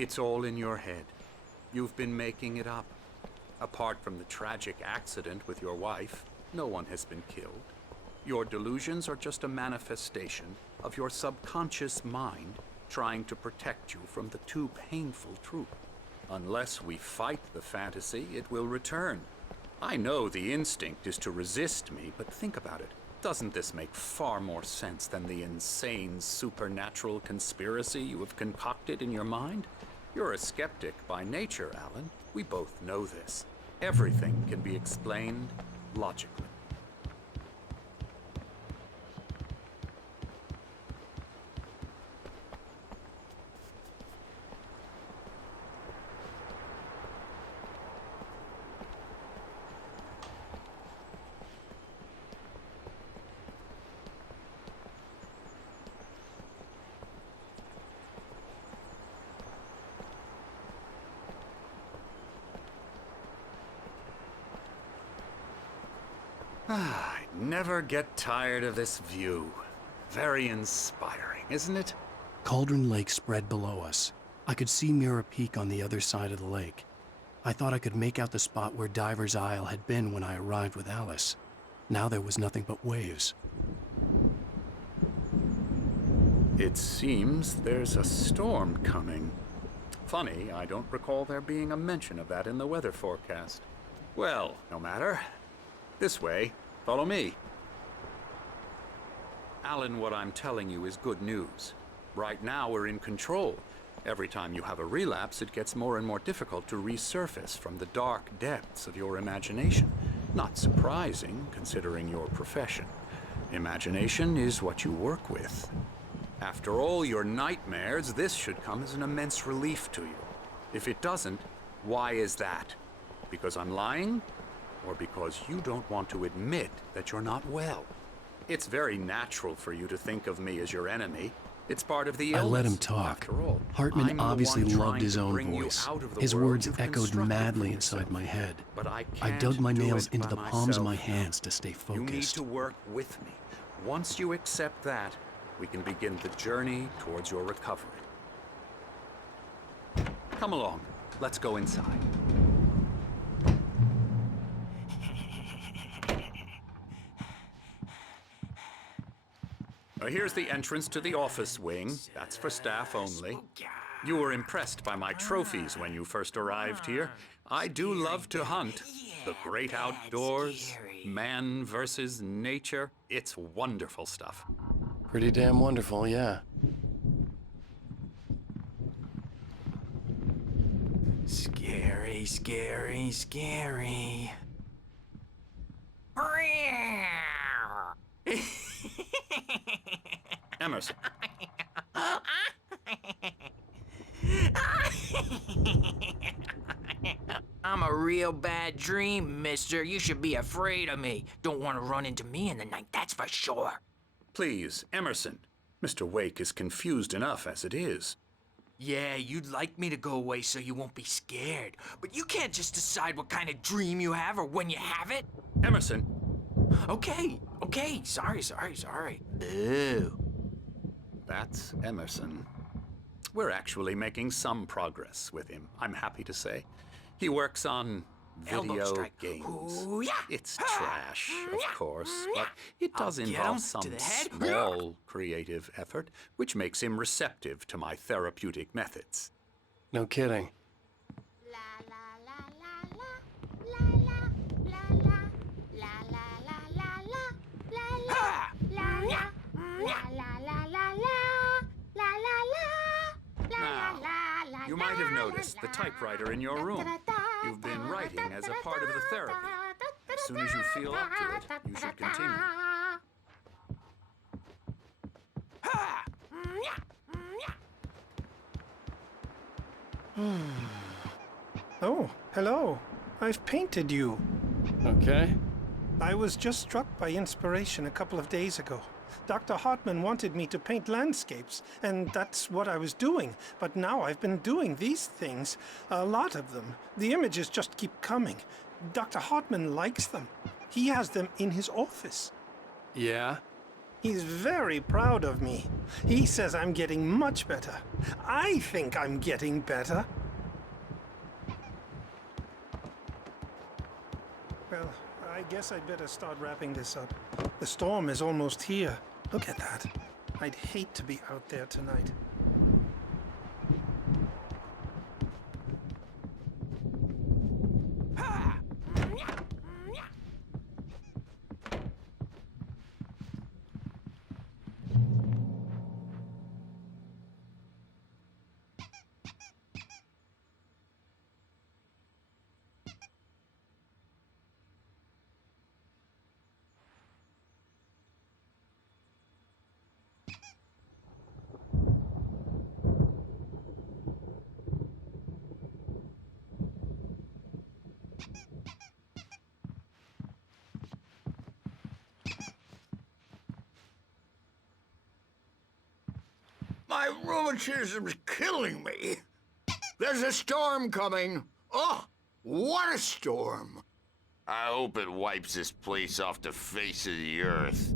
It's all in your head. You've been making it up. Apart from the tragic accident with your wife, no one has been killed. Your delusions are just a manifestation of your subconscious mind trying to protect you from the too painful truth. Unless we fight the fantasy, it will return. I know the instinct is to resist me, but think about it. Doesn't this make far more sense than the insane supernatural conspiracy you have concocted in your mind? You're a skeptic by nature, Alan. We both know this. Everything can be explained logically. I never get tired of this view. Very inspiring, isn't it? Cauldron Lake spread below us. I could see Mirror Peak on the other side of the lake. I thought I could make out the spot where Diver's Isle had been when I arrived with Alice. Now there was nothing but waves. It seems there's a storm coming. Funny, I don't recall there being a mention of that in the weather forecast. Well, no matter. This way. Follow me. Alan, what I'm telling you is good news. Right now we're in control. Every time you have a relapse, it gets more and more difficult to resurface from the dark depths of your imagination. Not surprising, considering your profession. Imagination is what you work with. After all your nightmares, this should come as an immense relief to you. If it doesn't, why is that? Because I'm lying? Or because you don't want to admit that you're not well? It's very natural for you to think of me as your enemy. It's part of the illness. I let him talk. After all, Hartman obviously loved his own voice. His words echoed madly inside my head. But I dug my nails into the palms of my hands to stay focused. You need to work with me. Once you accept that, we can begin the journey towards your recovery. Come along. Let's go inside. Here's the entrance to the office wing. That's for staff only. You were impressed by my trophies when you first arrived here. I do love to hunt. The great outdoors, man versus nature. It's wonderful stuff. Pretty damn wonderful, yeah. Scary, scary, scary. Emerson. I'm a real bad dream, mister. You should be afraid of me. Don't want to run into me in the night, that's for sure. Please, Emerson. Mr. Wake is confused enough as it is. Yeah, you'd like me to go away so you won't be scared. But you can't just decide what kind of dream you have or when you have it. Emerson. Okay. Sorry. Boo. That's Emerson. We're actually making some progress with him, I'm happy to say. He works on video games. Ooh, yeah. It's trash, of course, but it does involve some small creative effort, which makes him receptive to my therapeutic methods. No kidding. Now, you might have noticed the typewriter in your room. You've been writing as a part of the therapy. As soon as you feel up to it, you should continue. Oh, hello. I've painted you. Okay. I was just struck by inspiration a couple of days ago. Dr. Hartman wanted me to paint landscapes, and that's what I was doing. But now I've been doing these things, a lot of them. The images just keep coming. Dr. Hartman likes them. He has them in his office. Yeah? He's very proud of me. He says I'm getting much better. I think I'm getting better. Well, I guess I'd better start wrapping this up. The storm is almost here. Look at that. I'd hate to be out there tonight. My rheumatism's killing me. There's a storm coming. Oh, what a storm. I hope it wipes this place off the face of the earth.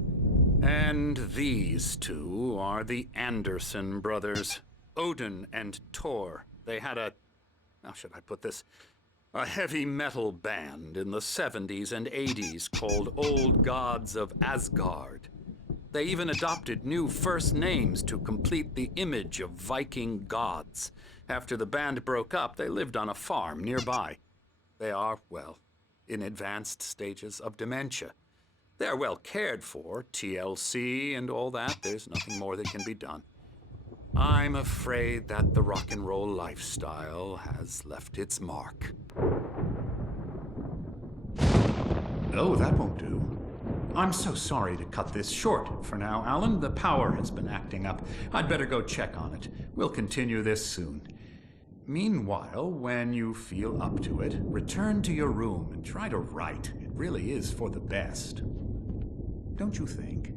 And these two are the Anderson brothers, Odin and Thor. They had how should I put this? A heavy metal band in the 70s and 80s called Old Gods of Asgard. They even adopted new first names to complete the image of Viking gods. After the band broke up, they lived on a farm nearby. They are, well, in advanced stages of dementia. They're well cared for, TLC and all that. There's nothing more that can be done. I'm afraid that the rock and roll lifestyle has left its mark. Oh, that won't do. I'm so sorry to cut this short for now, Alan. The power has been acting up. I'd better go check on it. We'll continue this soon. Meanwhile, when you feel up to it, return to your room and try to write. It really is for the best. Don't you think?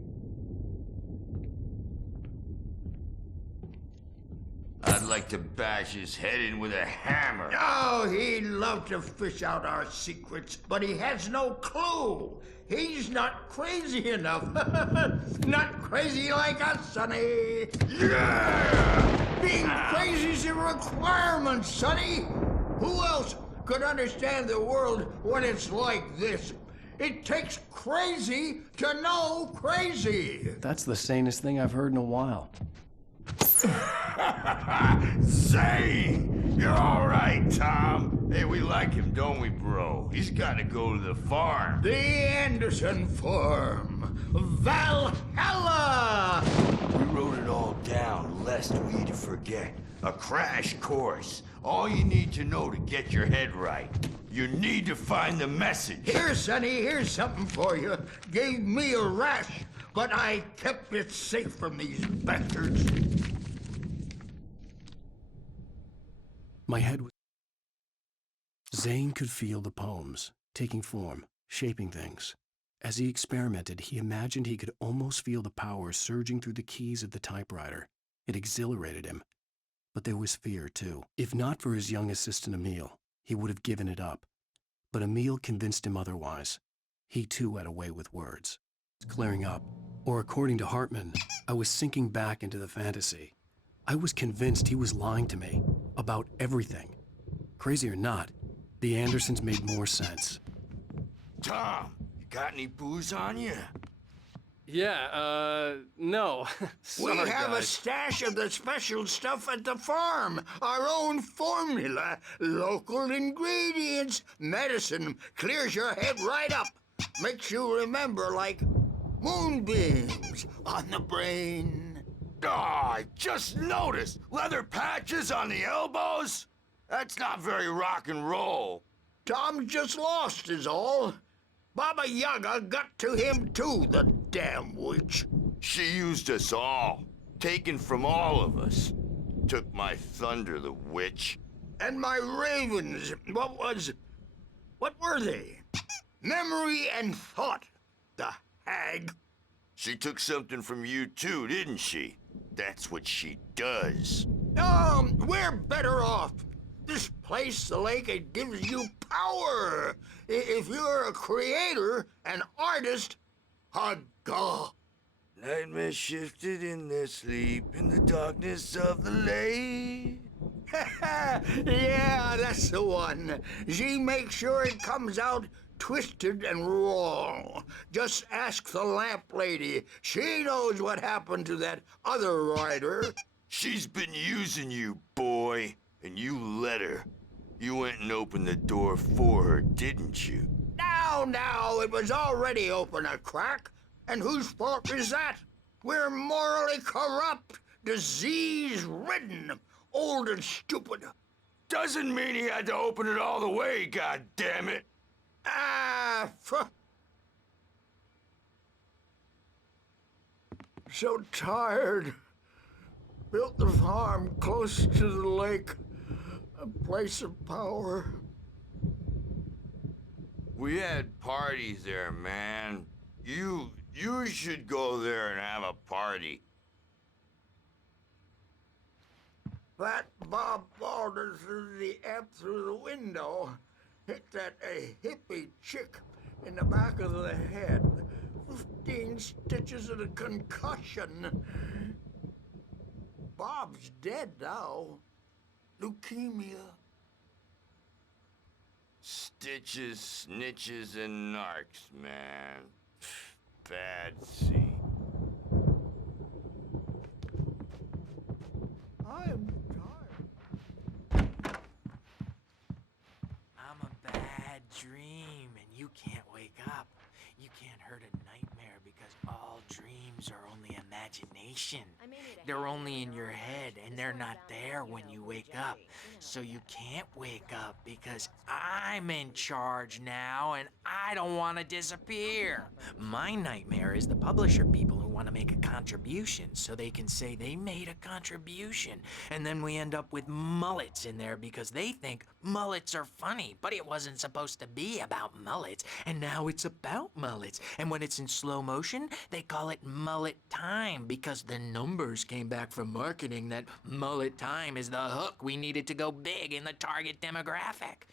I'd like to bash his head in with a hammer. Oh, he'd love to fish out our secrets, but he has no clue. He's not crazy enough. Not crazy like us, Sonny. Yeah! Being crazy's a requirement, Sonny. Who else could understand the world when it's like this? It takes crazy to know crazy. That's the sanest thing I've heard in a while. Zane! You're all right, Tom. Hey, we like him, don't we, bro? He's got to go to the farm. The Anderson Farm. Valhalla! We wrote it all down, lest we'd forget. A crash course. All you need to know to get your head right. You need to find the message. Here, Sonny, here's something for you. Gave me a rash, but I kept it safe from these bastards. My head was... Zane could feel the poems, taking form, shaping things. As he experimented, he imagined he could almost feel the power surging through the keys of the typewriter. It exhilarated him. But there was fear, too. If not for his young assistant Emil, he would have given it up. But Emil convinced him otherwise. He, too, had a way with words. Clearing up. Or according to Hartman, I was sinking back into the fantasy. I was convinced he was lying to me about everything. Crazy or not, the Andersons made more sense. Tom, you got any booze on you? Yeah, no. We Sorry, have a guys. stash of the special stuff at the farm. Our own formula. Local ingredients. Medicine clears your head right up. Makes you remember like moonbeams on the brain. Oh, I just noticed. Leather patches on the elbows? That's not very rock and roll. Tom just lost is all. Baba Yaga got to him too, the damn witch. She used us all. Taken from all of us. Took my thunder, the witch. And my ravens, what were they? Memory and thought, the hag. She took something from you too, didn't she? That's what she does. We're better off. This place, the lake, it gives you power. If you're a creator, an artist, a god. Nightmare shifted in their sleep in the darkness of the lake. Yeah, that's the one. She makes sure it comes out twisted and wrong. Just ask the lamp lady. She knows what happened to that other rider. She's been using you, boy, and you let her. You went and opened the door for her, didn't you? Now, it was already open a crack. And whose fault is that? We're morally corrupt, disease-ridden, old and stupid. Doesn't mean he had to open it all the way, goddammit. So tired. Built the farm close to the lake, a place of power. We had parties there, man. You should go there and have a party. That Bob Balder threw the amp through the window, hit that hippie chick in the back of the head. 15 stitches and a concussion. Bob's dead now. Leukemia. Stitches, snitches, and narcs, man. Bad scene. I'm tired. I'm a bad dream, and you can't wake up. You can't hurt a nightmare because all dreams are only imagination. They're only in your head, and they're not there when you wake up. So you can't wake up because I'm in charge now, and I don't want to disappear. My nightmare is the publisher people who want to make a contribution so they can say they made a contribution. And then we end up with mullets in there because they think mullets are funny, but it wasn't supposed to be about mullets, and now it's about mullets. And when it's in slow motion, they call it mullet time because the numbers came back from marketing that mullet time is the hook we needed to go big in the target demographic.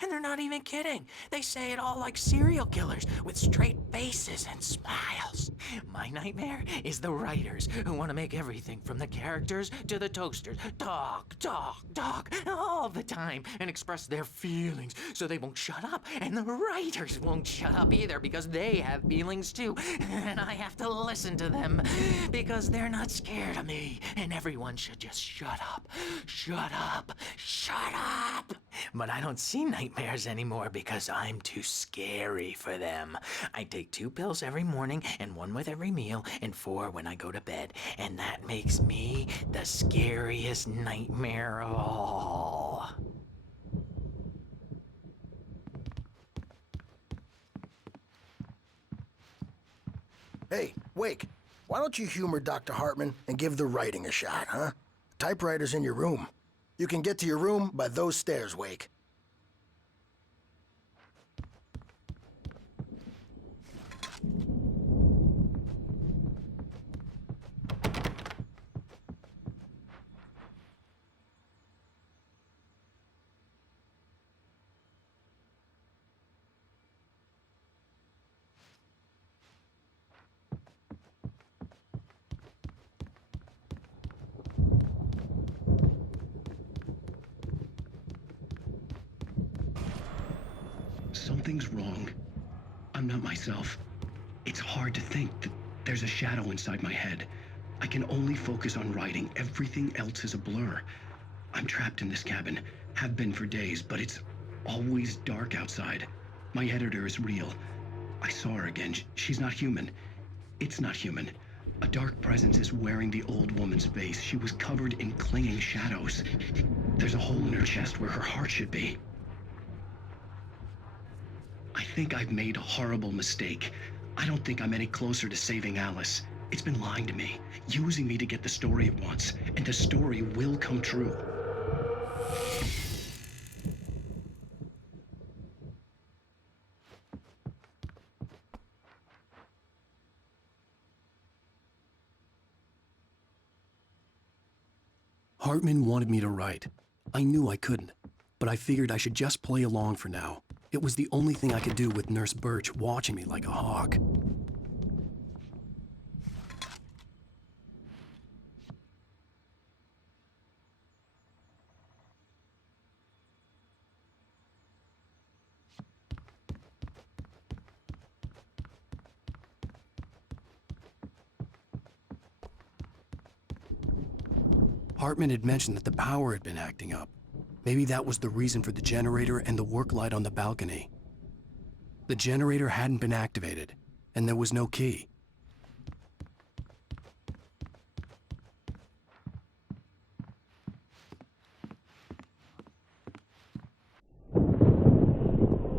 And they're not even kidding. They say it all like serial killers with straight faces and smiles. My nightmare is the writers who want to make everything from the characters to the toasters talk all the time and express their feelings so they won't shut up. And the writers won't shut up either because they have feelings too. And I have to listen to them because they're not scared of me. And everyone should just shut up. Shut up. Shut up. But I don't see nightmares anymore because I'm too scary for them. I take 2 pills every morning and 1 with every meal and 4 when I go to bed. And that makes me the scariest nightmare of all. Hey, Wake, why don't you humor Dr. Hartman and give the writing a shot, huh? Typewriter's in your room. You can get to your room by those stairs, Wake. Something's wrong. I'm not myself. It's hard to think that there's a shadow inside my head. I can only focus on writing. Everything else is a blur. I'm trapped in this cabin. Have been for days, but it's always dark outside. My editor is real. I saw her again. She's not human. It's not human. A dark presence is wearing the old woman's face. She was covered in clinging shadows. There's a hole in her chest where her heart should be. I think I've made a horrible mistake. I don't think I'm any closer to saving Alice. It's been lying to me, using me to get the story it wants, and the story will come true. Hartman wanted me to write. I knew I couldn't, but I figured I should just play along for now. It was the only thing I could do with Nurse Birch watching me like a hawk. Hartman had mentioned that the power had been acting up. Maybe that was the reason for the generator and the work light on the balcony. The generator hadn't been activated, and there was no key.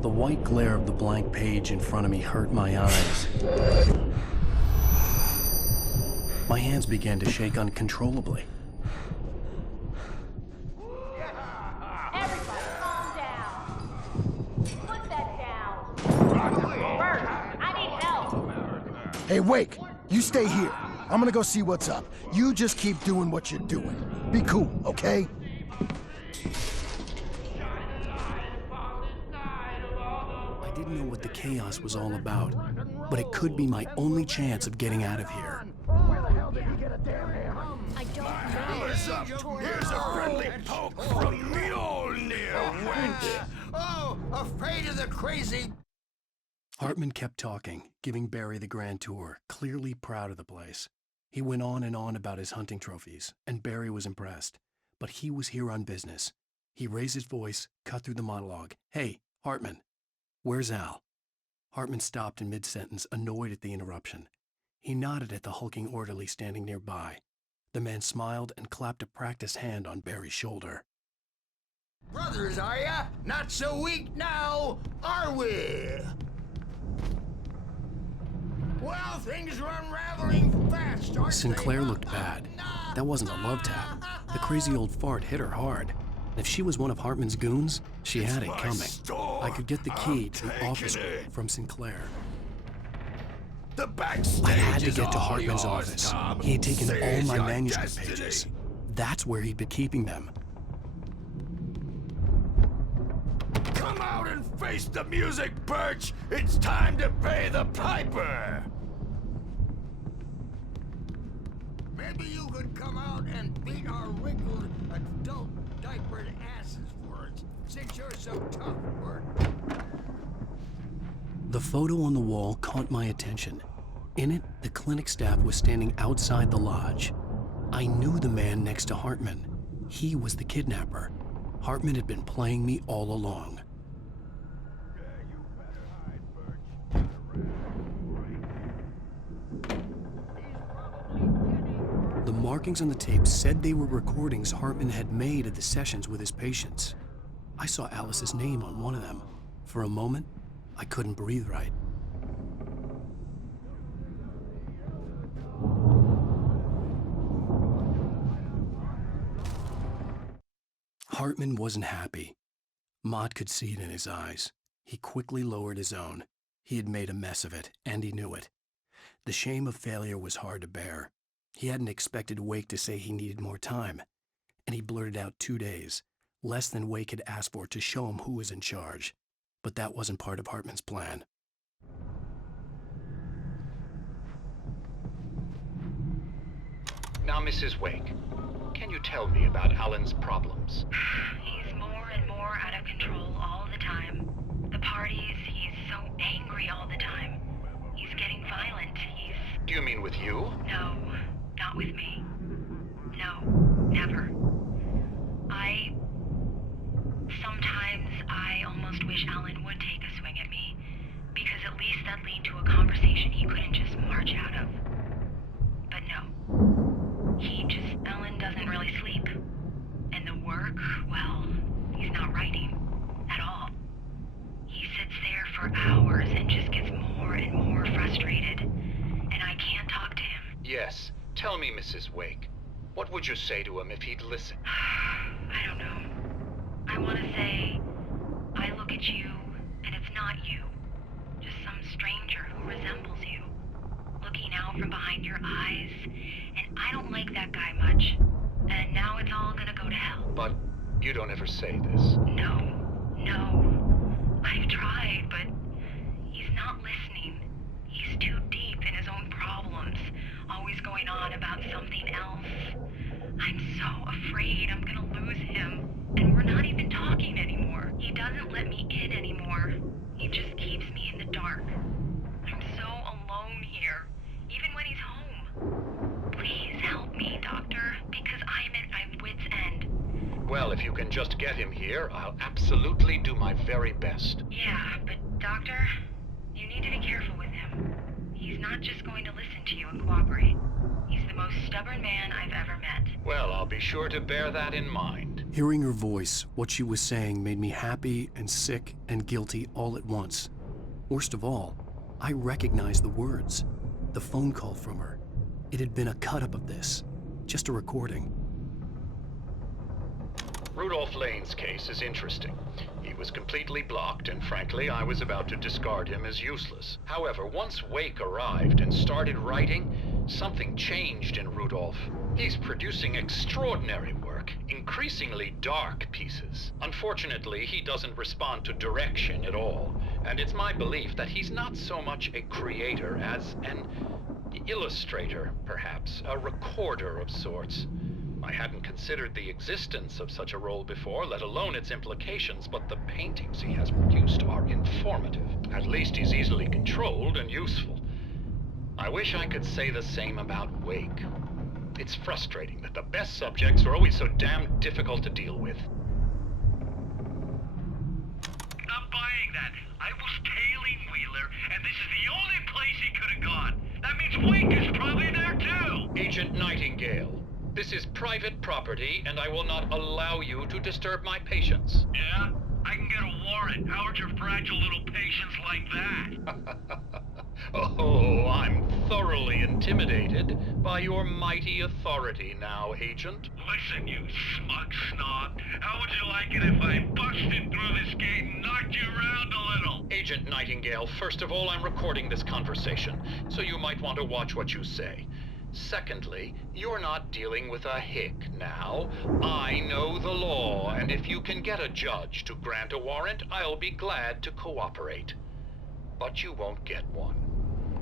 The white glare of the blank page in front of me hurt my eyes. My hands began to shake uncontrollably. Everybody calm down. Put that down. Bert, I need help. Hey, Wake, you stay here. I'm gonna go see what's up. You just keep doing what you're doing. Be cool, okay? I didn't know what the chaos was all about, but it could be my only chance of getting out of here. Where the hell did he get a damn hammer? I don't know. Here's a friendly poke from Mjolnir, wench. Oh, afraid of the crazy... Hartman kept talking, giving Barry the grand tour, clearly proud of the place. He went on and on about his hunting trophies, and Barry was impressed. But he was here on business. He raised his voice, cut through the monologue. "Hey, Hartman, where's Al?" Hartman stopped in mid-sentence, annoyed at the interruption. He nodded at the hulking orderly standing nearby. The man smiled and clapped a practiced hand on Barry's shoulder. Brothers, are ya? Not so weak now, are we? Well, things are unraveling fast, aren't Sinclair they? looked bad. That wasn't a love tap. The crazy old fart hit her hard. And if she was one of Hartman's goons, she had it coming. I could get the key to the office from Sinclair. The backstage I had to is get to all Hartman's yours, office. Tom. He had taken all Seize my your manuscript destiny. pages. That's where he'd been keeping them. Come out and face the music, Birch! It's time to pay the piper! Maybe you could come out and beat our wrinkled, adult, diapered asses for us, since you're so tough, Bert. The photo on the wall caught my attention. In it, the clinic staff was standing outside the lodge. I knew the man next to Hartman. He was the kidnapper. Hartman had been playing me all along. The markings on the tape said they were recordings Hartman had made at the sessions with his patients. I saw Alice's name on one of them. For a moment, I couldn't breathe right. Hartman wasn't happy. Mott could see it in his eyes. He quickly lowered his own. He had made a mess of it, and he knew it. The shame of failure was hard to bear. He hadn't expected Wake to say he needed more time, and he blurted out 2 days, less than Wake had asked for to show him who was in charge. But that wasn't part of Hartman's plan. Now, Mrs. Wake, can you tell me about Alan's problems? He's more and more out of control all the time. The parties, he's so angry all the time. He's getting violent. Do you mean with you? No, not with me. No, never. Sometimes I almost wish Alan would take a swing at me, because at least that'd lead to a conversation he couldn't just march out of. But no. Alan doesn't really sleep. And the work, well, he's not writing at all. He sits there for hours and just gets more and more frustrated. And I can't talk to him. Yes. Tell me, Mrs. Wake. What would you say to him if he'd listen? I don't know. I want to say, I look at you, and it's not you. Just some stranger who resembles you. Looking out from behind your eyes, and I don't like that guy much. And now it's all gonna go to hell. But you don't ever say this. No. I've tried, but he's not listening. He's too deep in his own problems, always going on about something else. I'm so afraid I'm gonna lose him. And we're not even talking anymore. He doesn't let me in anymore. He just keeps me in the dark. I'm so alone here, even when he's home. Please help me, Doctor, because I've Well, if you can just get him here, I'll absolutely do my very best. Yeah, but Doctor, you need to be careful with him. He's not just going to listen to you and cooperate. He's the most stubborn man I've ever met. Well, I'll be sure to bear that in mind. Hearing her voice, what she was saying made me happy and sick and guilty all at once. Worst of all, I recognized the words. The phone call from her. It had been a cut-up of this. Just a recording. Rudolph Lane's case is interesting. He was completely blocked, and frankly, I was about to discard him as useless. However, once Wake arrived and started writing, something changed in Rudolph. He's producing extraordinary work, increasingly dark pieces. Unfortunately, he doesn't respond to direction at all, and it's my belief that he's not so much a creator as an illustrator, perhaps, a recorder of sorts. I hadn't considered the existence of such a role before, let alone its implications, but the paintings he has produced are informative. At least he's easily controlled and useful. I wish I could say the same about Wake. It's frustrating that the best subjects are always so damn difficult to deal with. Not buying that. I was tailing Wheeler, and this is the only place he could have gone. That means Wake is probably there too! Agent Nightingale. This is private property, and I will not allow you to disturb my patients. Yeah? I can get a warrant. How'd your fragile little patients like that? Oh, I'm thoroughly intimidated by your mighty authority now, Agent. Listen, you smug snob. How would you like it if I busted through this gate and knocked you around a little? Agent Nightingale, first of all, I'm recording this conversation, so you might want to watch what you say. Secondly, you're not dealing with a hick now. I know the law, and if you can get a judge to grant a warrant, I'll be glad to cooperate. But you won't get one.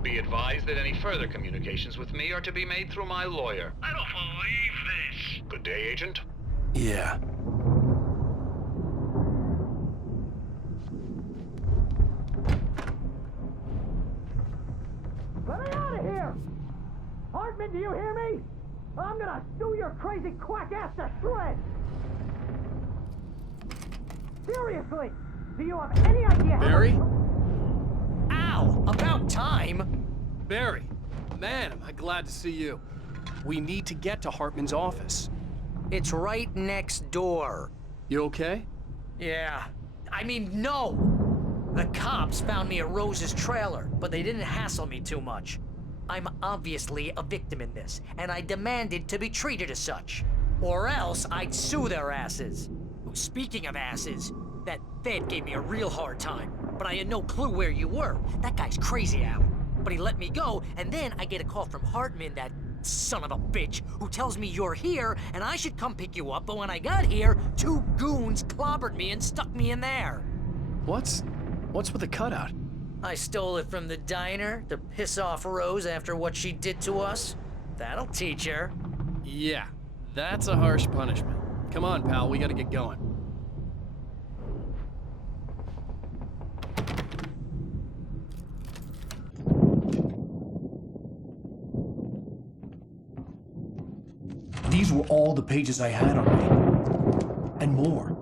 Be advised that any further communications with me are to be made through my lawyer. I don't believe this. Good day, Agent. Yeah. Let me out of here! Hartman, do you hear me? I'm gonna sue your crazy quack ass to shreds! Seriously, do you have any idea how... Barry? Ow! About time! Barry, man, am I glad to see you. We need to get to Hartman's office. It's right next door. You okay? Yeah. I mean, no! The cops found me at Rose's trailer, but they didn't hassle me too much. I'm obviously a victim in this, and I demanded to be treated as such. Or else I'd sue their asses. Speaking of asses, that Fed gave me a real hard time, but I had no clue where you were. That guy's crazy, Al. But he let me go, and then I get a call from Hartman, that son of a bitch, who tells me you're here, and I should come pick you up, but when I got here, 2 goons clobbered me and stuck me in there. What's with the cutout? I stole it from the diner to piss off Rose after what she did to us. That'll teach her. Yeah, that's a harsh punishment. Come on, pal, we gotta get going. These were all the pages I had on me. And more.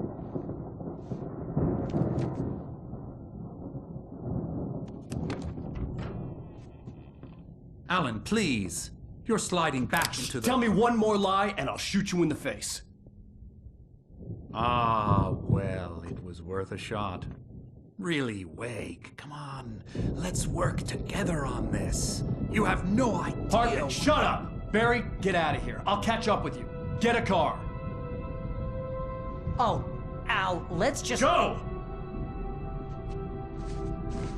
Alan, please. You're sliding back into the... Tell me one more lie and I'll shoot you in the face. Ah, well, it was worth a shot. Really, Wake, come on. Let's work together on this. You have no idea... Hartman, shut up! Barry, get out of here. I'll catch up with you. Get a car. Oh, Al, let's just... Go!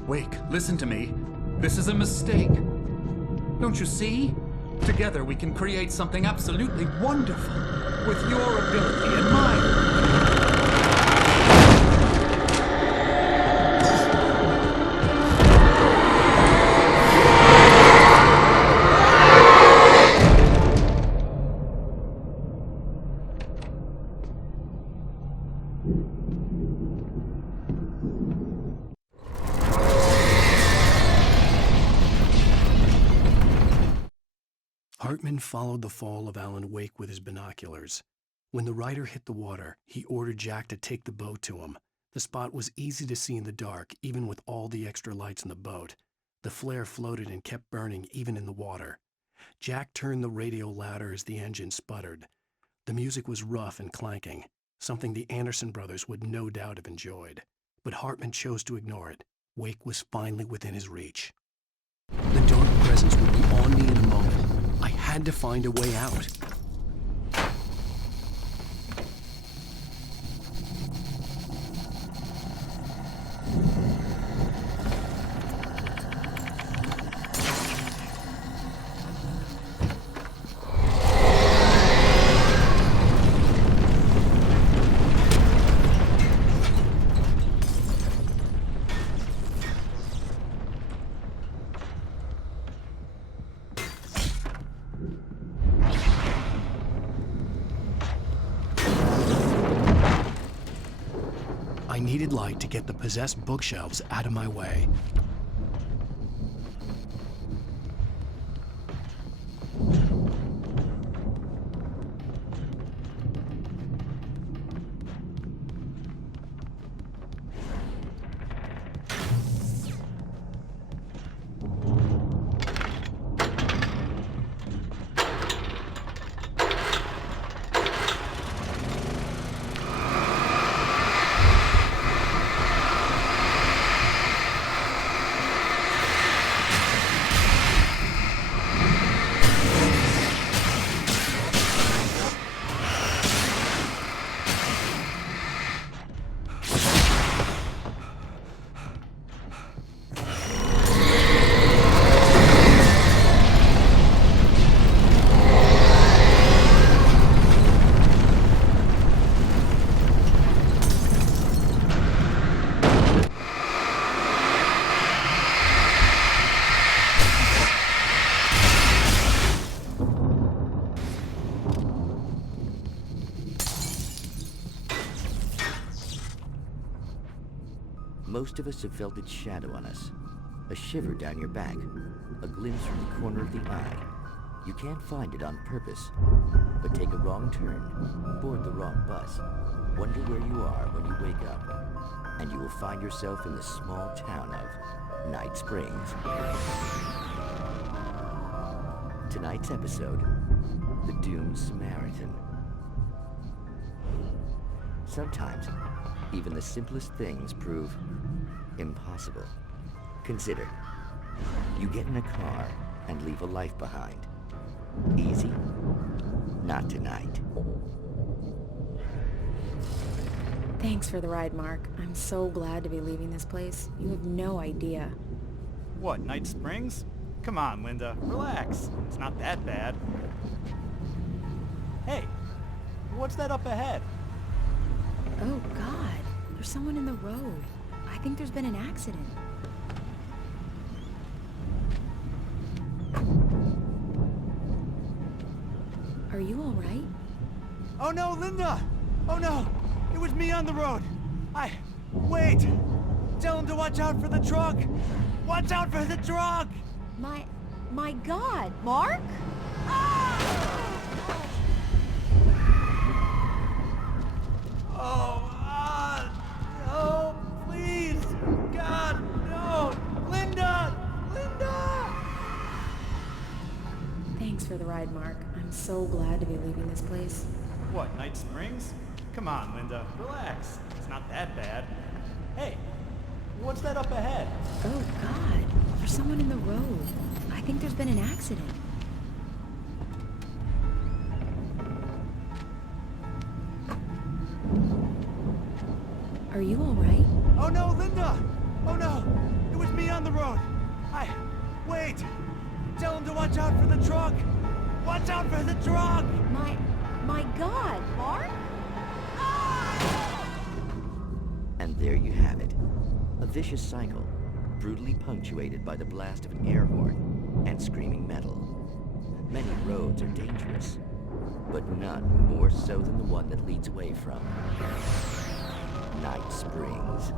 Wake, listen to me. This is a mistake. Don't you see? Together we can create something absolutely wonderful. With your ability and mine. Hartman followed the fall of Alan Wake with his binoculars. When the rider hit the water, he ordered Jack to take the boat to him. The spot was easy to see in the dark, even with all the extra lights in the boat. The flare floated and kept burning even in the water. Jack turned the radio louder as the engine sputtered. The music was rough and clanking, something the Anderson brothers would no doubt have enjoyed. But Hartman chose to ignore it. Wake was finally within his reach. The dark presence would be on me in a moment. I had to find a way out. I needed light to get the possessed bookshelves out of my way. Most of us have felt its shadow on us. A shiver down your back, a glimpse from the corner of the eye. You can't find it on purpose, but take a wrong turn, board the wrong bus, wonder where you are when you wake up, and you will find yourself in the small town of Night Springs. Tonight's episode, The Doomed Samaritan. Sometimes, even the simplest things prove impossible. Consider, you get in a car and leave a life behind. Easy? Not tonight. Thanks for the ride, Mark. I'm so glad to be leaving this place. You have no idea. What, Night Springs? Come on, Linda. Relax. It's not that bad. Hey, what's that up ahead? Oh, God. There's someone in the road. I think there's been an accident. Are you all right? Oh no, Linda! Oh no! It was me on the road! Wait! Tell him to watch out for the truck! Watch out for the truck! My God! Mark? Oh, please! God, no! Linda! Linda! Thanks for the ride, Mark. I'm so glad to be leaving this place. What, Night Springs? Come on, Linda. Relax. It's not that bad. Hey, what's that up ahead? Oh, God. There's someone in the road. I think there's been an accident. Are you all right? Oh no, Linda! Oh no! It was me on the road! Wait! Tell him to watch out for the truck! Watch out for the truck! My God, Mark? And there you have it. A vicious cycle, brutally punctuated by the blast of an air horn and screaming metal. Many roads are dangerous, but none more so than the one that leads away from Night Springs.